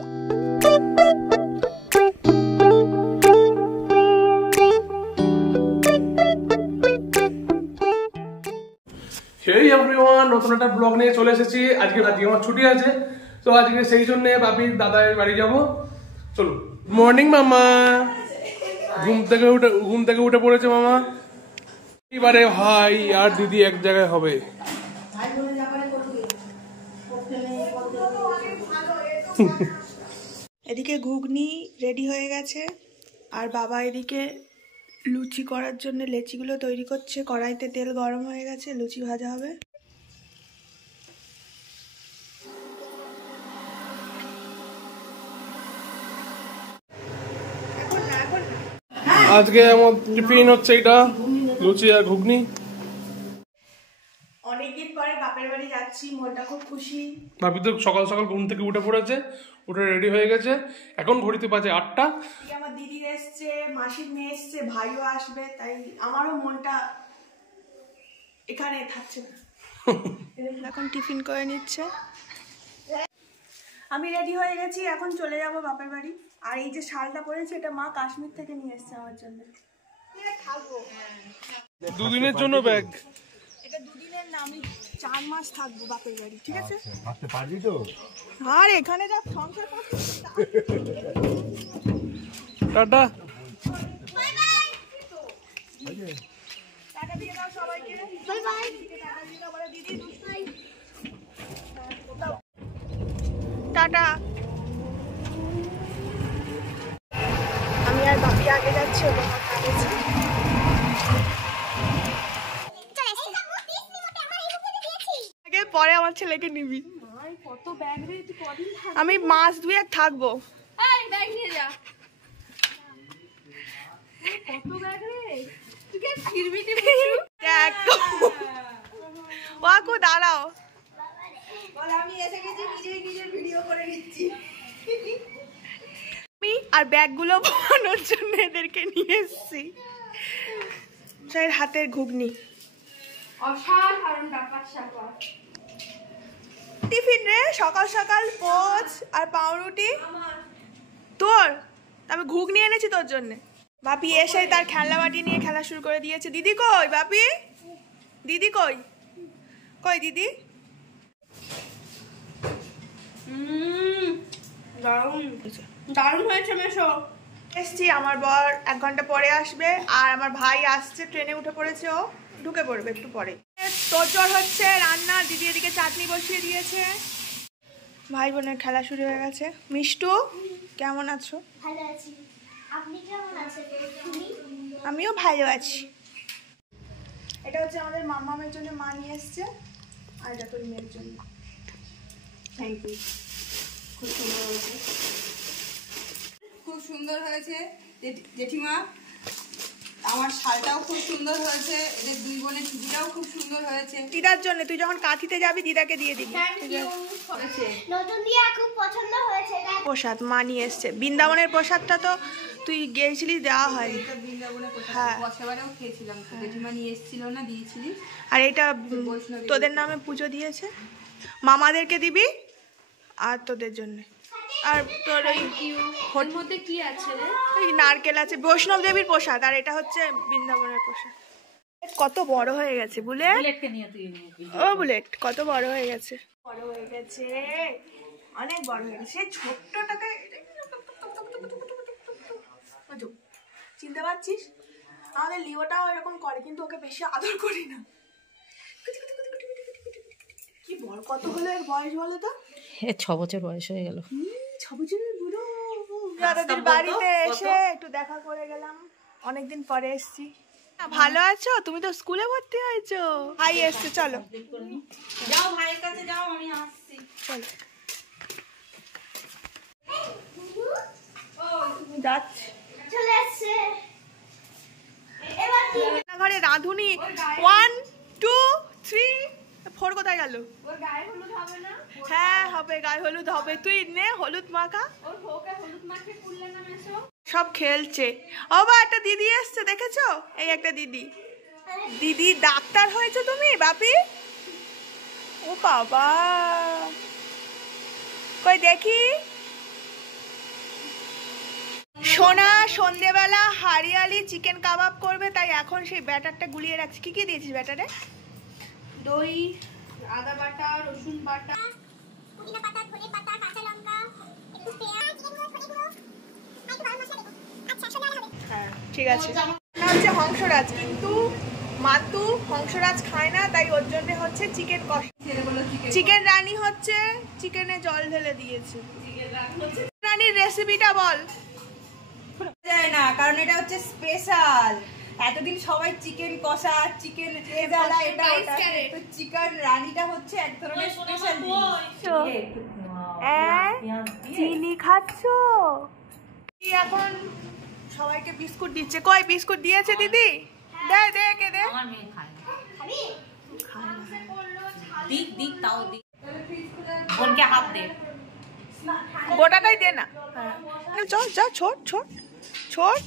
হেই everyone, নতুন একটা blog নিয়ে চলে এসেছি। আজকে আমার ছুটি আছে, তো আজকে সেই জন্য বাপির দাদার বাড়ি যাব। চলো। মর্নিং মামা। ঘুম থেকে উঠে পড়েছে মামা। এবারে ভাই আর দিদি এক জায়গায় হবে। এদিকে ঘুগনি রেডি হয়ে গেছে, আর বাবা এদিকে লুচি করার জন্য লেচিগুলো তৈরি করছে। কড়াইতে তেল গরম হয়ে গেছে, লুচি ভাজা হবে। আজকে আমার টিফিন হচ্ছে এটা, লুচি আর ঘুগনি। অনেকদিন পরে বাপের বাড়ি যাচ্ছি, মনটা খুব খুশি। ভাবি তো সকাল সকাল ঘুম থেকে উঠে পড়েছে, উঠে রেডি হয়ে গেছে। এখন ঘড়িতে বাজে 8টা। আমার দিদি এসছে, মাসির মেয়ে এসছে, ভাইও আসবে, তাই আমারও মনটা এখানে থাকছে না। এখন টিফিন করে নিচ্ছে। আমি রেডি হয়ে গেছি, এখন চলে যাব বাপের বাড়ি। আর এই যে শালটা পরেছে, এটা মা কাশ্মীর থেকে নিয়ে এসছে আমার জন্য। থাকবো দুদিনের জন্য ব্যাগ। এটা দুদিনের না, আমি 4 মাস থাকবো বাপের বাড়ি, ঠিক আছে? আসতে পারবি তো? আর এখানে যা সংসার করছি। টাটা। Bye bye. টাটা দিয়ে দাও সবাইকে। Bye bye. টাটা দিয়ে দাও বলে দিদি। বাই। টাটা। আমি আর বাপি আগে যাচ্ছি, ওর মা কাঁদেছে। আগে পরে আমার ছেলেকে নিবি। কত ব্যাগ রে, তুই কদিন থাকবি? আমি মাস 2 থাকবো। এই ব্যাগ নিয়ে যা। কত ব্যাগ রে, তুই কি ফিরবি তে বুঝু? দেখ ওয়াকু দাঁড়াও। বল আমি এসে গেছি, নিজের ভিডিও করে নিচ্ছি। আমি আর ব্যাগগুলো বানানোর জন্য এদেরকে নিয়ে এসেছি। স্যার হাতের ঘুগনি অসাধারণ ব্যাপার স্যাপার। টিফিন রে, সকাল সকাল পোচ আর পাউরুটি তোর। আমি ঘুগনি এনেছি তোর জন্য। বাপি এসে তার খেলনা বাটি নিয়ে খেলা শুরু করে দিয়েছে। দিদি কই বাপি? দিদি কই? কই দিদি? দারুণ হয়েছে মেশো। এসছি, আমার বর 1 ঘন্টা পরে আসবে, আর আমার ভাই আসছে, ট্রেনে উঠে পড়েছে, ও ঢুকে পড়বে একটু পরে। তোড়জোড় হচ্ছে রান্না, দিদি এদিকে চাটনি বসিয়ে দিয়েছে। ভাই বোনের খেলা শুরু হয়ে গেছে। মিষ্টু কেমন আছো? ভালো আছি, আপনি কেমন আছেন? আমিও ভালো আছি। এটা হচ্ছে আমাদের মামামের জন্য মা নিয়ে এসছে, আর এটা তোর মেয়ের জন্য। Thank you. খুব সুন্দর হয়েছে, খুব সুন্দর হয়েছে জেঠিমা। আমার শালটাও খুব সুন্দর হয়েছে, এদের 2 বোনের ছুটিটাও খুব সুন্দর হয়েছে। দিদার জন্য, তুই যখন কাঁথিতে যাবি দিদাকে দিয়ে দিবি। নতুন দিয়া খুব পছন্দ হয়েছে। প্রসাদ মা নিয়ে এসছে, বৃন্দাবনের প্রসাদটা তো তুই গেছিলি, দেওয়া হয়। হ্যাঁ, জেঠিমা নিয়ে এসেছিল না, দিয়েছিলি। আর এটা তোদের নামে পুজো দিয়েছে, মামাদেরকে দিবি আর তোদের জন্য। আর তোর ওই মধ্যে কি আছে রে? নারকেল আছে, বৈষ্ণব দেবীর প্রসাদ, আর এটা হচ্ছে বৃন্দাবনের প্রসাদ। কত বড় হয়ে গেছে বুলেট। ও বুলেট কত বড় হয়ে গেছে, বড় হয়ে গেছে, অনেক বড় হয়ে গেছে। ছোট্টটাকে চিনতে পারছিস? আমাদের লিওটাও এরকম করে, কিন্তু ওকে বেশি আদর করি না। কি বল, কত হলো এর বয়স বলো তো? 6 বছর বয়স হয়ে গেল। 6 বছরের বুড়ো। দাদাদের বাড়িতে এসে একটু দেখা করে গেলাম, অনেকদিন পরে এসছি। ভালো আছো? তুমি তো স্কুলে ভর্তি হয়েছো। ভাই এসছে, চলো যাও ভাইয়ের কাছে যাও, আমি আসছি। চলো যাচ্ছি। চলে আসছে ঘরে রাঁধুনি। 1 2 3 4 কোথায় গেল? ওর গায়ে হলুদ হবে না? হ্যাঁ হবে, গায়ে হলুদ হবে। তুই নে হলুদ মাখা। ওর হোকে হলুদ মাখে ফুললে না মেশো। সব খেলছে। ও বা একটা দিদি এসছে, দেখেছো? এই একটা দিদি। দিদি ডাক্তার হয়েছে তুমি বাপি? ও বাবা, কই দেখি। সোনা সন্ধেবেলা হারিয়ালি চিকেন কাবাব করবে, তাই এখন সেই ব্যাটারটা গুলিয়ে রাখছি। কি কি দিয়েছিস ব্যাটারে? দই, আদা বাটা, রসুন বাটা, পুদিনা পাতা, ধনে পাতা, কাঁচা লঙ্কা, একটু পেঁয়াজ, এগুলো ধনে গুঁড়ো, আর একটু গরম মশলা দেবো। আচ্ছা, সন্ধ্যাবেলা হবে। হ্যাঁ ঠিক আছে। না হচ্ছে হংসরাজ, কিন্তু মাতু হংসরাজ খায় না, তাই ওর জন্য হচ্ছে চিকেন কষা। চিকেন রানী হচ্ছে চিকেনে জল ঢেলে দিয়েছে। রানীর রেসিপিটা বল। যায় না, কারণ এটা হচ্ছে স্পেশাল। এতদিন সবাই চিকেন কষা, চিকেন রেজালা, এটা ওটা, তো চিকেন রানীটা হচ্ছে এক ধরনের স্পেশাল চিনি খাচ্ছ? এখন সবাইকে বিস্কুট দিচ্ছে। কই বিস্কুট দিয়েছে দিদি? দে দে কে দে। আমার মেয়ে খায় না। খাবি? দিক দিক তাও দিক, বোনকে হাত দে। গোটাটাই দে না। চল যা, ছোট ছোট ছোট।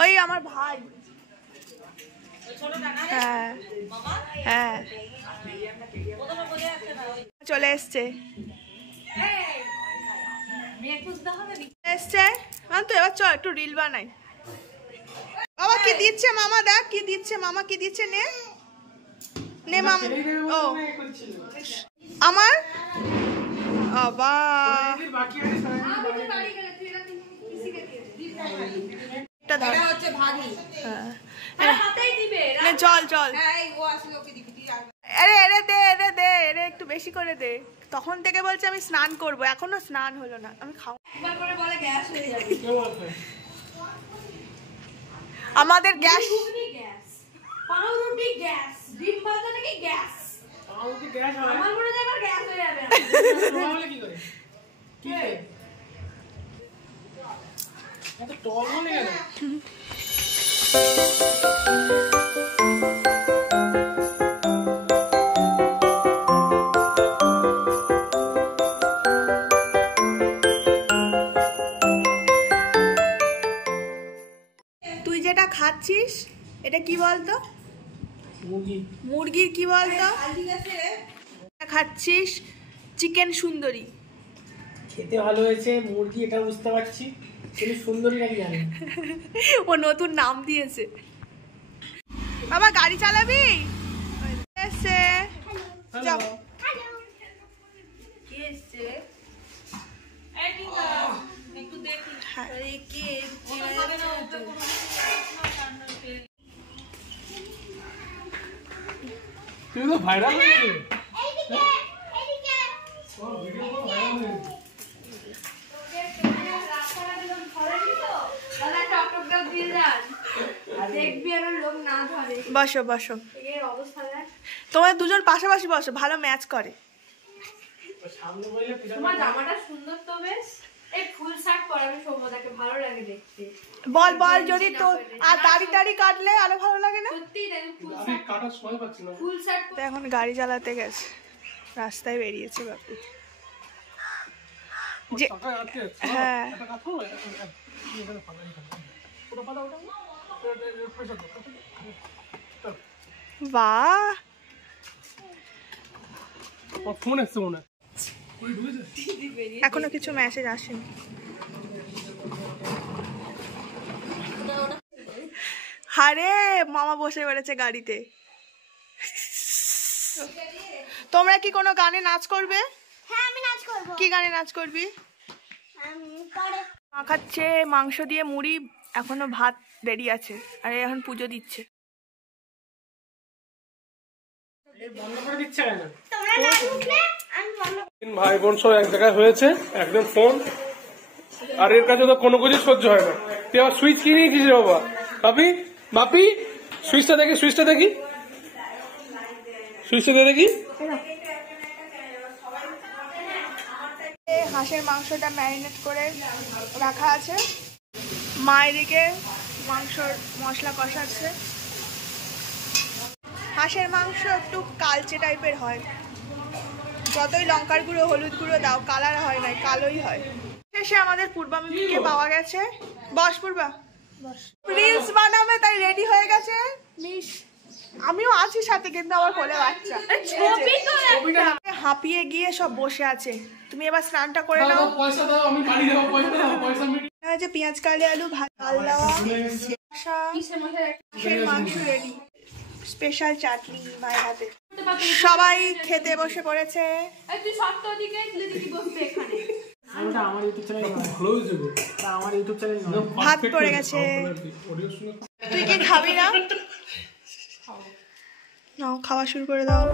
ওই আমার ভাই। হ্যাঁ হ্যাঁ চলে এসছে এসছে। তো এবার চল একটু রিল বানাই। বাবা কি দিচ্ছে মামা? দেখ কি দিচ্ছে মামা, কি দিচ্ছে। নে নে মামা। ও আমার বাবা এটা হচ্ছে ভাগি। চল চল। এই ও আসলে ওকে দিবি তুই। আরে আরে দে আরে দে, আরে একটু বেশি করে দে। তখন থেকে বলছে আমি স্নান করব, এখনো স্নান হলো না। আমি খাও একবার করে বলে গ্যাস হয়ে যাবে। আমাদের গ্যাস। গ্যাস, পাউরুটি গ্যাস, ডিম ভাজা নাকি গ্যাস। পাউরুটি গ্যাস হয়। আমার মনে হয় এবার গ্যাস হয়ে যাবে। বলে কি করে? কি রে? এত টল হয়ে গেল। তুই যেটা খাচ্ছিস এটা কি বলতো? মুরগি। মুরগির কি বলতো? ঠিক আছে, খাচ্ছিস চিকেন সুন্দরী। খেতে ভালো হয়েছে মুরগি, এটা বুঝতে পারছি, কিন্তু সুন্দরী নাকি জানি না। ও নতুন নাম দিয়েছে। বাবা গাড়ি চালাবি? এসছে। যাও। কি এসছে? এই টিকা একটু দেখি। আরে কি হবে না, ওটা কোনো তুই তো ভাইরাল হয়ে গেলি। এইদিকে, এইদিকে। তোর ভিডিও তো ভাইরাল হয়ে গেছে। বসো বসো, তোমার দুজন পাশাপাশি বসো, ভালো ম্যাচ করে। সামনে বললে পিছনে তোমার জামাটা সুন্দর তো বেশ। এই ফুল শার্ট পরাবে সৌম্যদাকে ভালো লাগে দেখতে। বল বল, যদি তো আর দাড়ি টাড়ি কাটলে আরো ভালো লাগে না? সত্যি দেখো ফুল আমি কাটার সময় পাচ্ছি না। ফুল শার্ট তো এখন গাড়ি চালাতে গেছে, রাস্তায় বেরিয়েছে বাপি। যে টাকা আছে। হ্যাঁ এটা কাটো, এখানে ফাঁকা নেই। ওটা পাতা, ওটা প্রেসার দাও। বাহ, ও ফোন এসছে মনে হয়। ওই ঢুকেছে। এখনো কিছু মেসেজ আসেনি। হারে মামা বসে পড়েছে গাড়িতে। তোমরা কি কোনো গানে নাচ করবে? হ্যাঁ আমি নাচ করব। কি গানে নাচ করবি? পরে মা খাচ্ছে মাংস দিয়ে মুড়ি, এখনো ভাত দেরি আছে, আর এখন পুজো দিচ্ছে। বন্ধ করে দিচ্ছে কেন? তোমরা না উঠলে আমি বন্ধ। তিন ভাই বোন সব এক জায়গায় হয়েছে, একজন ফোন, আর এর কাছে তো কোনো কিছু সহ্য হয় না। তুই আবার সুইচ কিনে নিয়েছিস রে বাবা। বাপি বাপি সুইচটা দেখি, সুইচটা দেখি, সুইচটা দিয়ে দেখি। হাঁসের মাংসটা ম্যারিনেট করে রাখা আছে, মা এদিকে মাংসর মশলা কষাচ্ছে। হাঁসের মাংস একটু কালচে টাইপের হয়, যতই লঙ্কার গুঁড়ো হলুদ গুঁড়ো দাও কালার হয় না, কালোই হয়। শেষে আমাদের পূর্বা মিমিকে পাওয়া গেছে। বস পূর্বা, রিলস বানাবে তাই রেডি হয়ে গেছে। মিস আমিও আছি সাথে, কিন্তু আমার কোলে বাচ্চা। ছবি তো হাঁপিয়ে গিয়ে সব বসে আছে। তুমি এবার স্নানটা করে নাও। পয়সা দাও, আমি বাড়ি যাবো, পয়সা দাও, পয়সা যে পেঁয়াজ কালি আলু ভাত ডাল দেওয়া, মাংস রেডি, স্পেশাল চাটনি মায়ের হাতে। সবাই খেতে বসে পড়েছে। তুই সপ্তাহ দিকে কি বসবে এখানে? আমার ইউটিউব চ্যানেল ভালো হয়েছে গো। আমার ইউটিউব চ্যানেল ভাত পড়ে গেছে। তুই কি খাবি না? নাও, খাওয়া শুরু করে দাও।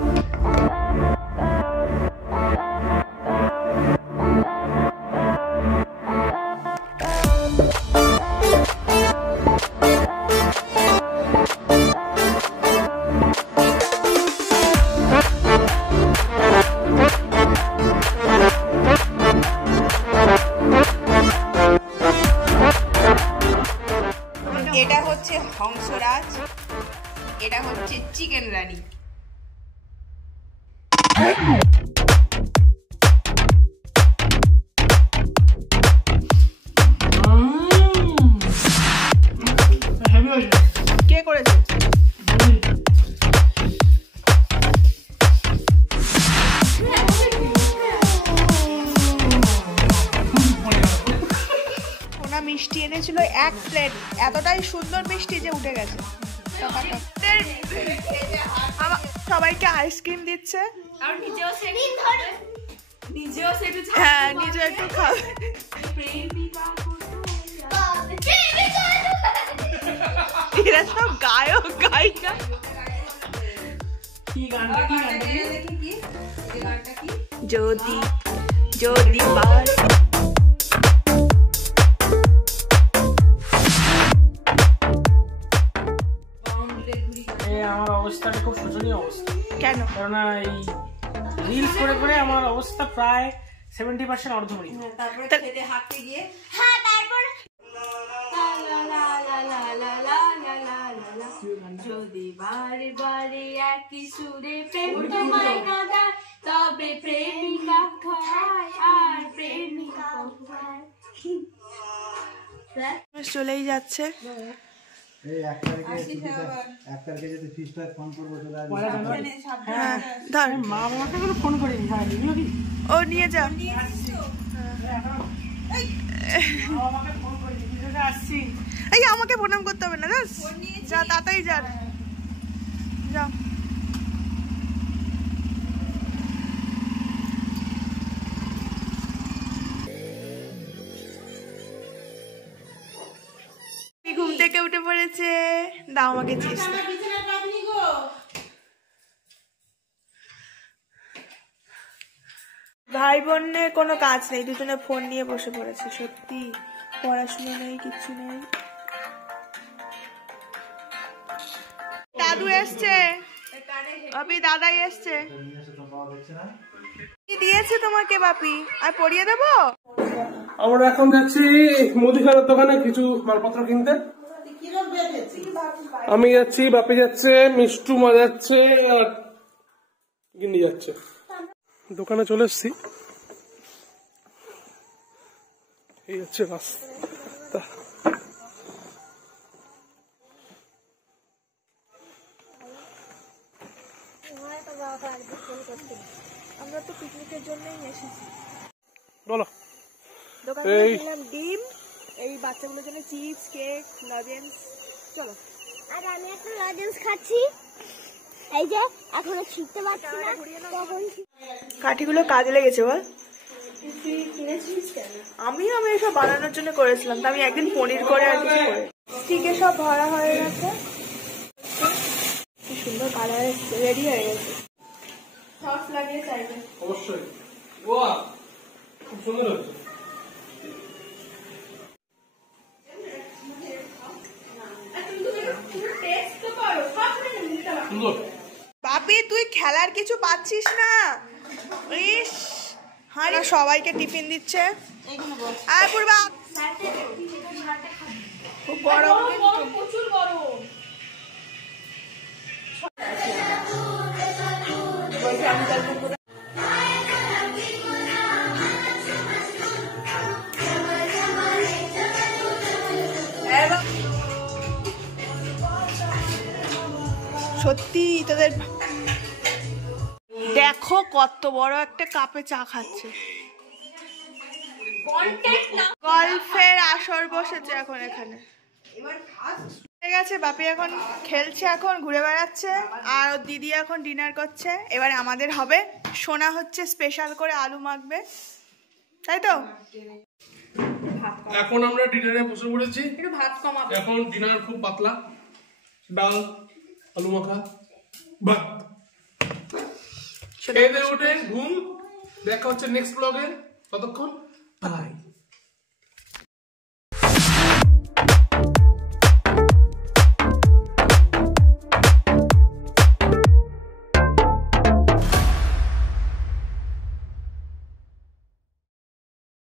এটা হচ্ছে হংসরাজ, এটা হচ্ছে চিকেন রানী। কে করেছে? ওনা মিষ্টি এনেছিল 1 প্লেট, এতটাই সুন্দর মিষ্টি যে উঠে গেছে। সবাইকে আইসক্রিম দিচ্ছে। আর নিজেও সে একটু হ্যাঁ, নিজে একটু খাবে। এরা সব গায়ক গায়িকা। কি গানটা কি যদি যদি বার আমার অবস্থাটা খুব শোচনীয় অবস্থা। কেন? কেননা এই রিলস করে করে আমার অবস্থা প্রায় 70% অর্ধমরি। তারপরে খেতে হাঁটতে গিয়ে হ্যাঁ তারপর যদি বারে বারে একই সুরে প্রেম তোমায় কাঁদায়, তবে প্রেমিকা খায় আর প্রেমিকা খায়। চলেই যাচ্ছে। হ্যাঁ, ধর। মা বাবাকে কোনো ফোন করিনি, হ্যাঁ এগুলো কি ও নিয়ে যা। আমাকে ফোন করিনি, ভিডিওতে আসছি। এই আমাকে প্রণাম করতে হবে না, জাস যা, তাড়াতাড়ি যা যা। ঘুম থেকে উঠে পড়েছে। দাও আমাকে চিজ। ভাই বোনের কোনো কাজ নেই, দুজনে ফোন নিয়ে বসে পড়েছে। সত্যি পড়াশোনা নেই, কিচ্ছু নেই। দাদু এসছে, বাপি দাদাই এসছে। কি দিয়েছে তোমাকে বাপি? আর পরিয়ে দেবো? আমরা এখন যাচ্ছি মুদিখানার দোকানে কিছু মালপত্র কিনতে। আমি যাচ্ছি, বাপি যাচ্ছে, মিষ্টু মা যাচ্ছে, আর গিন্নি যাচ্ছে। দোকানে চলে এসছি, এই হচ্ছে রাস্তা। আমরা তো পিকনিকের জন্যই এসেছি। বলো। দোকানে কিনলাম ডিম, এই বাচ্চাগুলোর জন্য চিপস, কেক, লজেন্স। চলো। আর আমি একটা লজেন্স খাচ্ছি, এই যে এখনো ছিটতে পারছি না। তখন কাঠিগুলো কাজে লেগেছে বল। আমি এসব বানানোর জন্য করেছিলাম, তো আমি একদিন পনির করে আর কিছু করে। স্টিকে সব ভরা হয়ে গেছে, কি সুন্দর কালার এসছে, রেডি হয়ে গেছে। সস লাগিয়ে চাইবে অবশ্যই। ওয়া, খুব সুন্দর হচ্ছে। বাপি তুই খেলার কিছু পাচ্ছিস না? ইস, হ্যাঁ সবাইকে টিফিন দিচ্ছে। আয় পূর্বা, খুব গরম, প্রচুর গরম। সত্যি তোদের দেখো কত বড় একটা কাপে চা খাচ্ছে। গল্ফের আসর বসেছে এখন এখানে। ঠিক আছে, বাপি এখন খেলছে, এখন ঘুরে বেড়াচ্ছে, আর ওর দিদি এখন ডিনার করছে। এবারে আমাদের হবে, সোনা হচ্ছে স্পেশাল করে আলু মাখবে, তাই তো? এখন আমরা ডিনারে বসে পড়েছি। একটু ভাত কমাবো। এখন ডিনার খুব পাতলা, ডাল, আলু মাখা, ভাত। খেয়ে দিয়ে উঠে ঘুম। দেখা হচ্ছে নেক্সট ব্লগে, ততক্ষণ বাই।